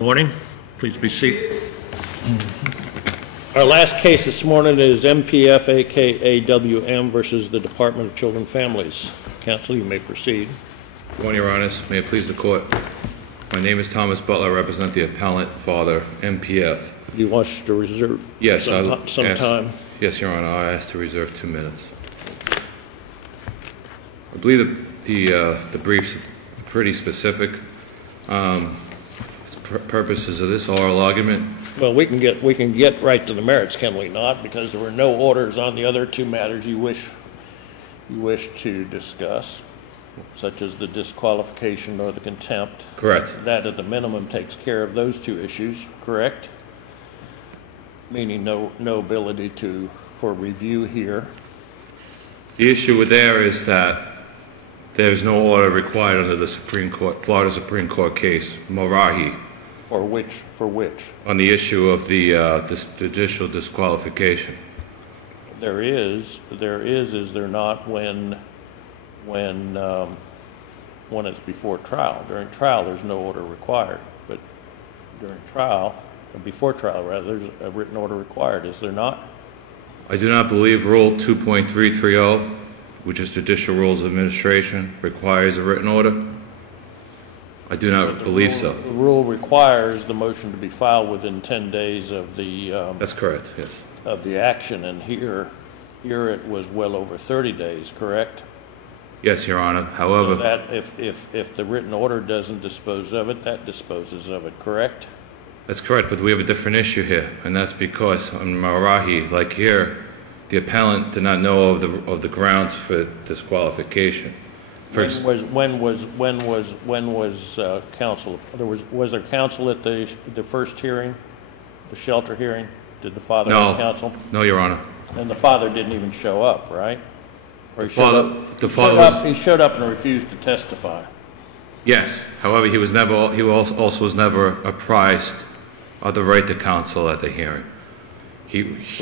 Morning. Please be seated. Our last case this morning is M.P.F. aka W.M. versus the Department of Children and Families. Counsel, you may proceed. Good morning, Your Honor. May it please the court. My name is Thomas Butler. I represent the appellant, Father M.P.F. You wish to reserve some time? Yes, Your Honor. I ask to reserve 2 minutes. I believe the brief's pretty specific. Purposes of this oral argument. Well, we can get right to the merits, can we not? Because there were no orders on the other two matters you wish to discuss, such as the disqualification or the contempt. Correct. That at the minimum takes care of those two issues, correct? Meaning no ability for review here. The issue with there is that there's no order required under the Supreme Court, Florida Supreme Court case, Marahi. For which? On the issue of the judicial disqualification. There is there not when it's before trial? During trial, there's no order required, but during trial, or before trial rather, there's a written order required, is there not? I do not believe Rule 2.330, which is Judicial Rules of Administration, requires a written order. I do not believe so. The rule requires the motion to be filed within 10 days of the... That's correct, yes. ...of the action, and here it was well over 30 days, correct? Yes, Your Honor. However... So that if the written order doesn't dispose of it, that disposes of it, correct? That's correct, but we have a different issue here, and that's because on Marahi, like here, the appellant did not know of the grounds for disqualification. When was counsel? Was there counsel at the first hearing, the shelter hearing? Did the father have counsel? No, Your Honor. And the father didn't even show up, right? Or he showed up and refused to testify. Yes. However, he also was never apprised of the right to counsel at the hearing.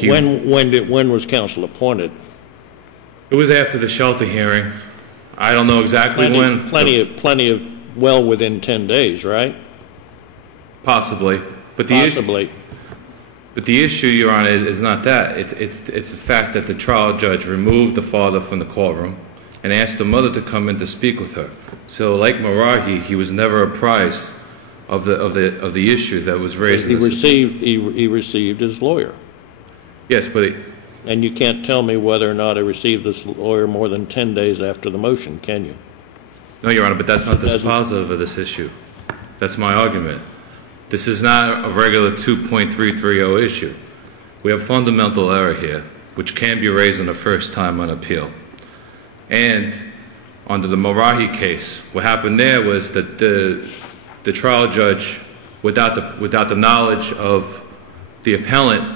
When was counsel appointed? It was after the shelter hearing. I don't know exactly when. Plenty of well within 10 days, right? Possibly. But the issue, Your Honor, is not that. It's the fact that the trial judge removed the father from the courtroom and asked the mother to come in to speak with her. So, like Marahi, he was never apprised of the issue that was raised. He received his lawyer. Yes, but and you can't tell me whether or not I received this lawyer more than 10 days after the motion, can you? No, Your Honor, but that's not dispositive of this issue. That's my argument. This is not a regular 2.330 issue. We have fundamental error here, which can be raised in the first time on appeal. And under the Marahi case, what happened there was that the trial judge, without the knowledge of the appellant,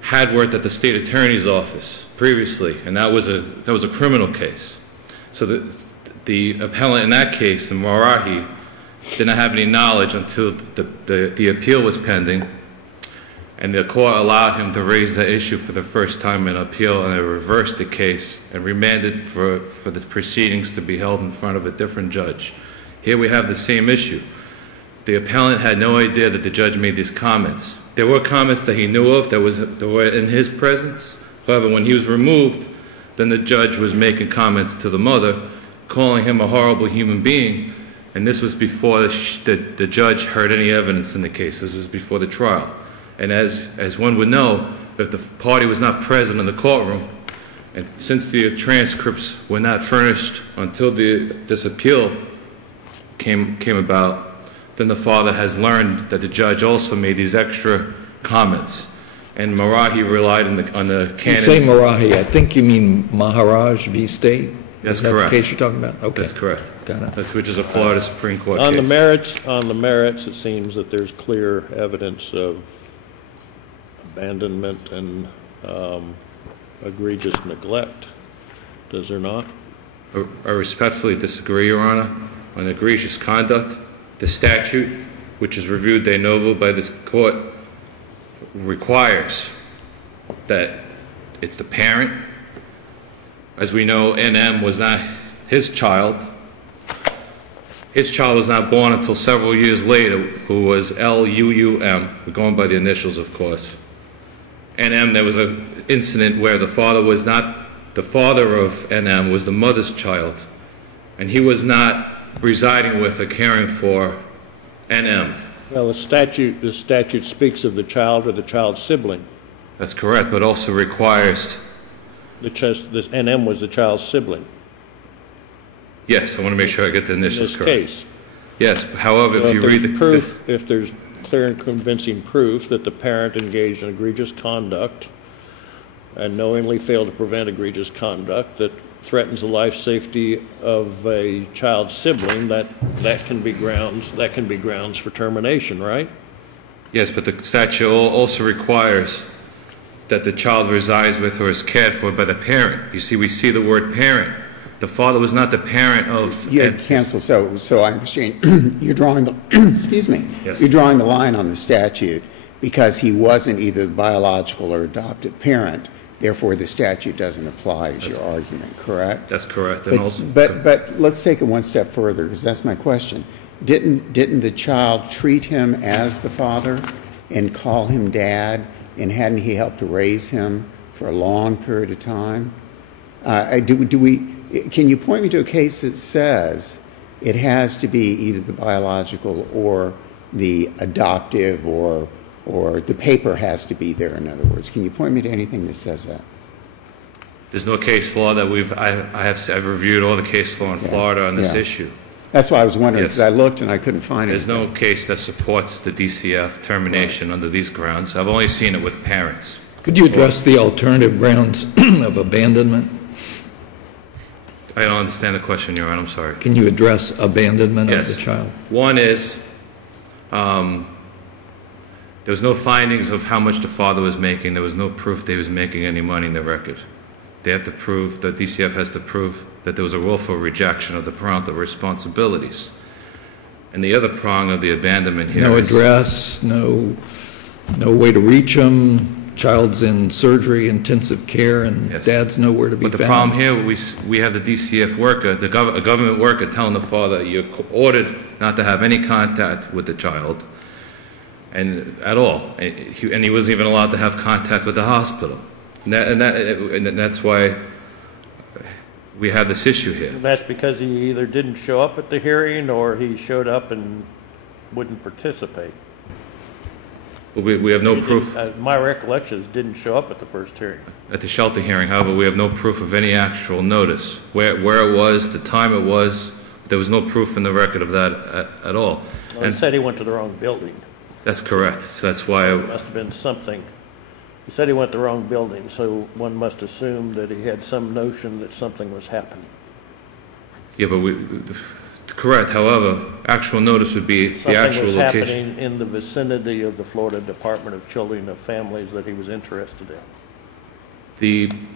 had worked at the state attorney's office previously, and that was a criminal case. So the appellant in that case, the Marahi, did not have any knowledge until the appeal was pending, and the court allowed him to raise the issue for the first time in appeal, and they reversed the case and remanded for the proceedings to be held in front of a different judge. Here we have the same issue. The appellant had no idea that the judge made these comments. There were comments that he knew of that were in his presence. However, when he was removed, then the judge was making comments to the mother, calling him a horrible human being, and this was before the judge heard any evidence in the case. This was before the trial. And as one would know, if the party was not present in the courtroom, and since the transcripts were not furnished until this appeal came about, then the father has learned that the judge also made these extra comments. And Marahi relied on the canon. You say Marahi, I think you mean Maharaj v. State? That's correct. Is that the case you're talking about? Okay. That's correct. Got it. Which is a Florida Supreme Court case. On the merits, it seems that there's clear evidence of abandonment and egregious neglect. Does there not? I respectfully disagree, Your Honor, on egregious conduct. The statute, which is reviewed de novo by this court, requires that it's the parent. As we know, NM was not his child. His child was not born until several years later, who was L.U.U.M. We're going by the initials, of course. And M, there was an incident where the father was not, the father of N.M. was the mother's child, and he was not residing with or caring for N.M. Well, the statute speaks of the child or the child's sibling. That's correct, but also requires... This N.M. was the child's sibling. Yes, I want to make sure I get the initials correct. In this case. Yes, however, So if you read if there's clear and convincing proof that the parent engaged in egregious conduct and knowingly failed to prevent egregious conduct that threatens the life safety of a child's sibling, that can be grounds for termination, right? Yes, but the statute also requires that the child resides with or is cared for by the parent. You see, we see the word parent. The father was not the parent of... Yeah, counsel, so I understand you're drawing the, excuse me, Yes. You're drawing the line on the statute because he wasn't either the biological or adopted parent, therefore the statute doesn't apply is your argument, correct? That's correct. And also, But let's take it one step further, because that's my question. Didn't the child treat him as the father and call him dad, and hadn't he helped to raise him for a long period of time? Can you point me to a case that says it has to be either the biological or the adoptive or the paper has to be there, in other words? Can you point me to anything that says that? there's no case law that I've reviewed all the case law in Florida on this issue. That's why I was wondering, Yes. because I looked and I couldn't find it. There's no case that supports the DCF termination under these grounds. I've only seen it with parents. Could you address the alternative grounds of abandonment? I don't understand the question, Your Honor. I'm sorry. Can you address abandonment of Yes. the child? One is there was no findings of how much the father was making. There was no proof that he was making any money in the record. They have to prove, the DCF has to prove that there was a willful rejection of the parental responsibilities. And the other prong of the abandonment here No is... address, no way to reach him, child's in surgery, intensive care, and Yes. dad's nowhere to be found. But the problem here, we have the DCF worker, a government worker telling the father, you're ordered not to have any contact with the child, and at all. And he wasn't even allowed to have contact with the hospital. And that's why we have this issue here. And that's because he either didn't show up at the hearing or he showed up and wouldn't participate. We have no proof. My recollection is didn't show up at the first hearing. At the shelter hearing, however, we have no proof of any actual notice, where it was, the time it was. There was no proof in the record of that at all. Well, he said he went to the wrong building. That's correct. So that's why... It must have been something. He said he went to the wrong building, so one must assume that he had some notion that something was happening. Yeah, but correct. However, actual notice would be the actual Something was location. happening in the vicinity of the Florida Department of Children and Families that he was interested in.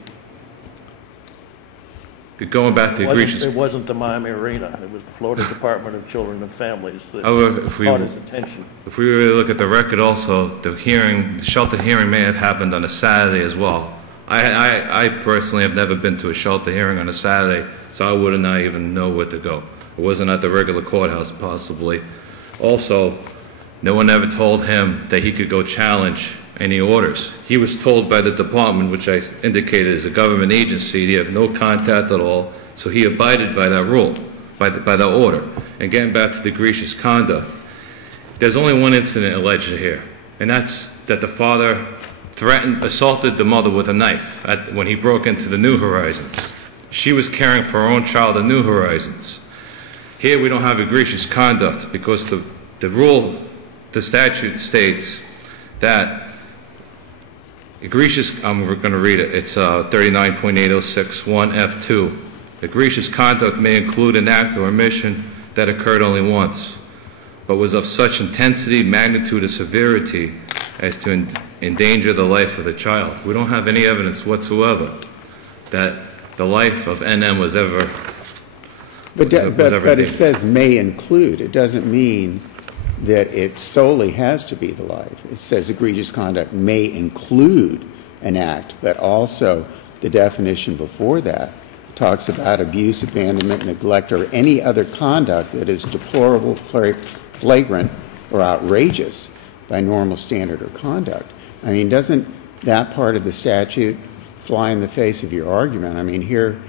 Going back to egregious... It wasn't the Miami Arena. It was the Florida Department of Children and Families that However, caught his attention. If we really look at the record also, the shelter hearing may have happened on a Saturday as well. I personally have never been to a shelter hearing on a Saturday, so I would not even know where to go. It wasn't at the regular courthouse, possibly. Also, no one ever told him that he could go challenge any orders. He was told by the department, which I indicated is a government agency, he had no contact at all, so he abided by that rule, by the order. And getting back to the egregious conduct, there's only one incident alleged here, and that's that the father assaulted the mother with a knife when he broke into the New Horizons. She was caring for her own child at New Horizons. Here we don't have egregious conduct because the statute states that egregious, I'm going to read it, it's 39.8061F2. Egregious conduct may include an act or omission that occurred only once, but was of such intensity, magnitude, or severity as to endanger the life of the child. We don't have any evidence whatsoever that the life of NM was ever... But it says may include. It doesn't mean that it solely has to be the life. It says egregious conduct may include an act, but also the definition before that talks about abuse, abandonment, neglect, or any other conduct that is deplorable, flagrant, or outrageous by normal standard or conduct. I mean, doesn't that part of the statute fly in the face of your argument? I mean, here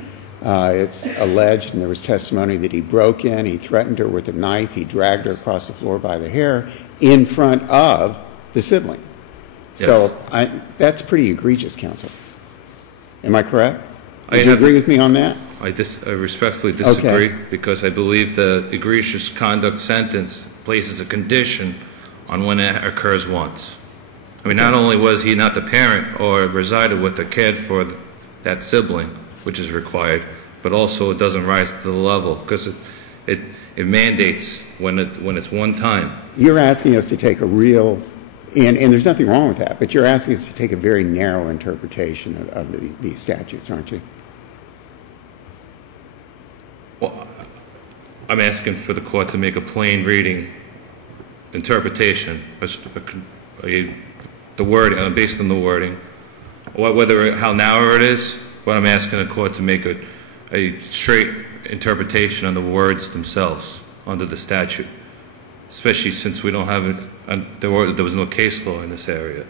it's alleged, and there was testimony, that he broke in, he threatened her with a knife, he dragged her across the floor by the hair in front of the sibling. Yes. So that's pretty egregious, counsel. Am I correct? Would you agree with me on that? I respectfully disagree, Okay. because I believe the egregious conduct sentence places a condition on when it occurs once. I mean, not only was he not the parent or resided with or cared for that sibling, which is required, but also it doesn't rise to the level, because it mandates when it's one time. You're asking us to take a real, and there's nothing wrong with that, but you're asking us to take a very narrow interpretation of these statutes, aren't you? Well, I'm asking for the court to make a plain reading interpretation, the word based on the wording, how narrow it is. But I'm asking the court to make a straight interpretation on the words themselves under the statute, especially since we don't have there was no case law in this area.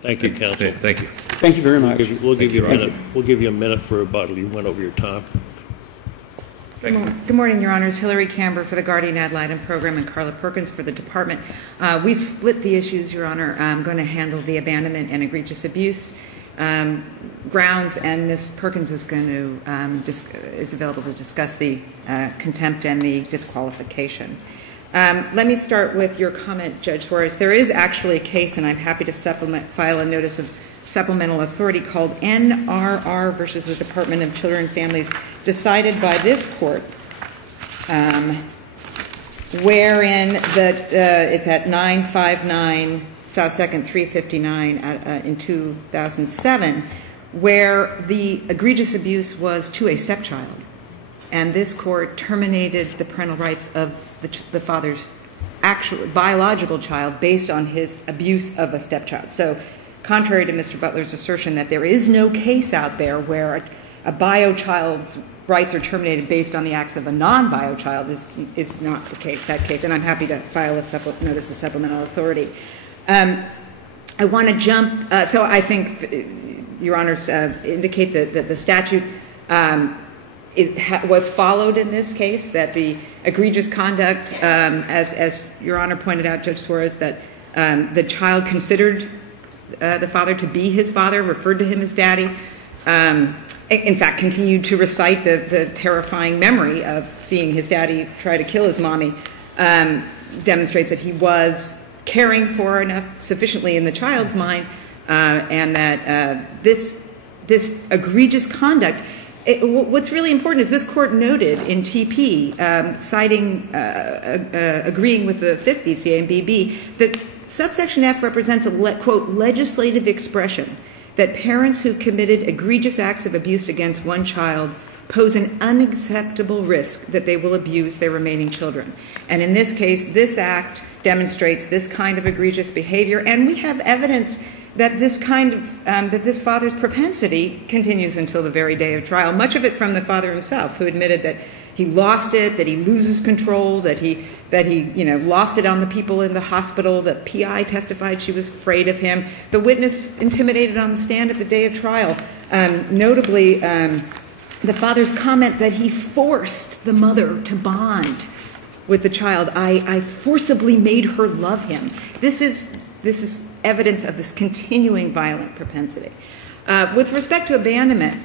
Thank you, counsel. Thank you. Thank you very much. We'll give you a minute for rebuttal. You went over your time. Good morning, Your Honors. Hillary Kambour for the Guardian Ad Litem Program and Karla Perkins for the Department. We've split the issues, Your Honor. I'm going to handle the abandonment and egregious abuse grounds, and Ms. Perkins is going to is available to discuss the contempt and the disqualification. Let me start with your comment, Judge Suarez. There is actually a case, and I'm happy to file a notice of supplemental authority called NRR versus the Department of Children and Families, decided by this court, wherein it's at 959 South 2nd 359 in 2007, where the egregious abuse was to a stepchild. And this court terminated the parental rights of the father's actual biological child based on his abuse of a stepchild. So contrary to Mr. Butler's assertion that there is no case out there where a bio child's rights are terminated based on the acts of a non-bio child is not the case, that case. And I'm happy to file a notice of supplemental authority. I want to jump, so I think Your Honors indicate that the statute was followed in this case, that the egregious conduct, as Your Honor pointed out, Judge Suarez, that the child considered the father to be his father, referred to him as daddy, in fact, continued to recite the terrifying memory of seeing his daddy try to kill his mommy, demonstrates that he was caring for her enough sufficiently in the child's mind, and that this egregious conduct, what's really important is this court noted in TP, citing, agreeing with the 5th DCA that subsection F represents a, quote, legislative expression that parents who committed egregious acts of abuse against one child pose an unacceptable risk that they will abuse their remaining children. And in this case, this act demonstrates this kind of egregious behavior, and we have evidence that this kind of, that this father's propensity continues until the very day of trial, much of it from the father himself, who admitted that he lost it, that he loses control, that he lost it on the people in the hospital, the PI testified she was afraid of him, the witness intimidated on the stand at the day of trial. Notably, the father's comment that he forced the mother to bond with the child. I forcibly made her love him. This is evidence of this continuing violent propensity. With respect to abandonment,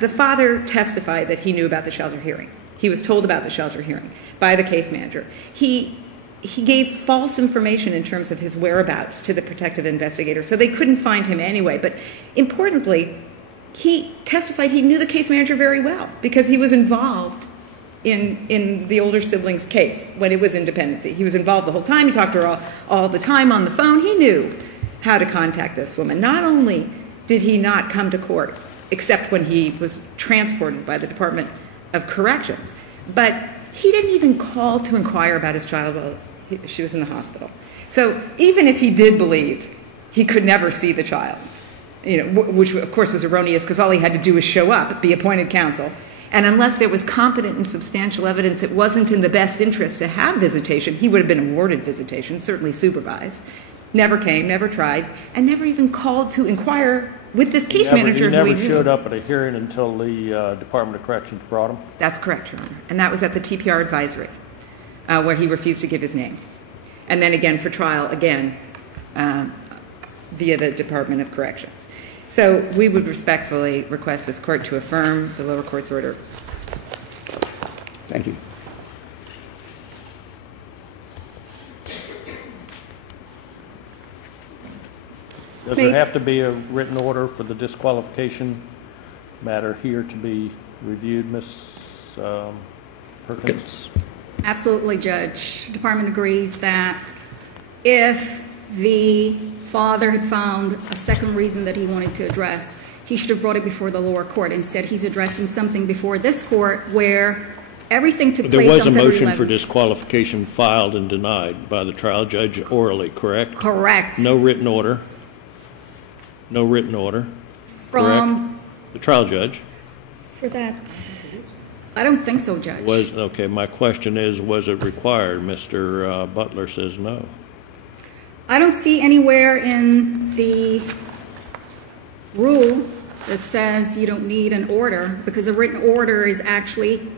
the father testified that he knew about the shelter hearing. He was told about the shelter hearing by the case manager. He gave false information in terms of his whereabouts to the protective investigator, so they couldn't find him anyway. But importantly, he testified he knew the case manager very well because he was involved in the older sibling's case when it was in dependency. He was involved the whole time. He talked to her all the time on the phone. He knew how to contact this woman. Not only did he not come to court, except when he was transported by the Department of Corrections, but he didn't even call to inquire about his child while she was in the hospital. So even if he did believe he could never see the child, which of course was erroneous because all he had to do was show up, be appointed counsel. And unless there was competent and substantial evidence it wasn't in the best interest to have visitation, he would have been awarded visitation, certainly supervised. Never came, never tried, and never even called to inquire with this case manager who he knew. He never showed up at a hearing until the Department of Corrections brought him? That's correct, Your Honor. And that was at the TPR advisory, where he refused to give his name. And then again for trial, again, via the Department of Corrections. So we would respectfully request this court to affirm the lower court's order. Thank you. Does there have to be a written order for the disqualification matter here to be reviewed, Ms. Perkins? Absolutely, Judge. The department agrees that if the father had found a second reason that he wanted to address, he should have brought it before the lower court. Instead, he's addressing something before this court where everything took place on February 11th. There was a motion for disqualification filed and denied by the trial judge orally, correct? Correct. No written order? No written order? From correct? The trial judge? For that, I don't think so, Judge. Okay, my question is, was it required? Mr. Butler says no. I don't see anywhere in the rule that says you don't need an order, because a written order is actually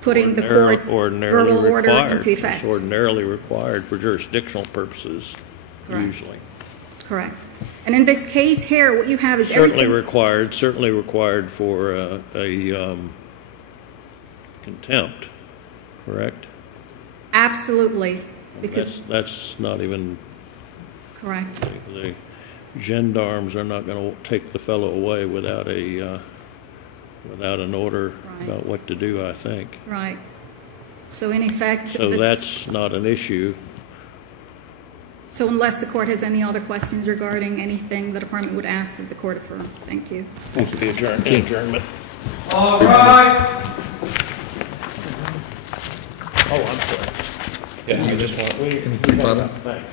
putting the court's verbal order into effect. It's ordinarily required for jurisdictional purposes, Correct. Usually. Correct. And in this case here, what you have is certainly required for a contempt, correct? Absolutely, because that's not even correct. The gendarmes are not going to take the fellow away without an order Right. about what to do, I think. Right. So in effect, So that's not an issue. So unless the court has any other questions regarding anything, the department would ask that the court affirm. Thank you. Thank you. The adjournment. All right. Oh, I'm sorry. Yeah, I just want, thanks.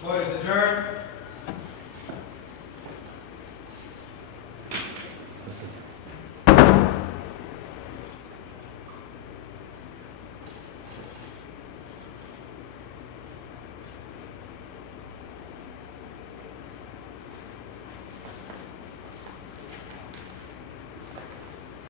Court is adjourned.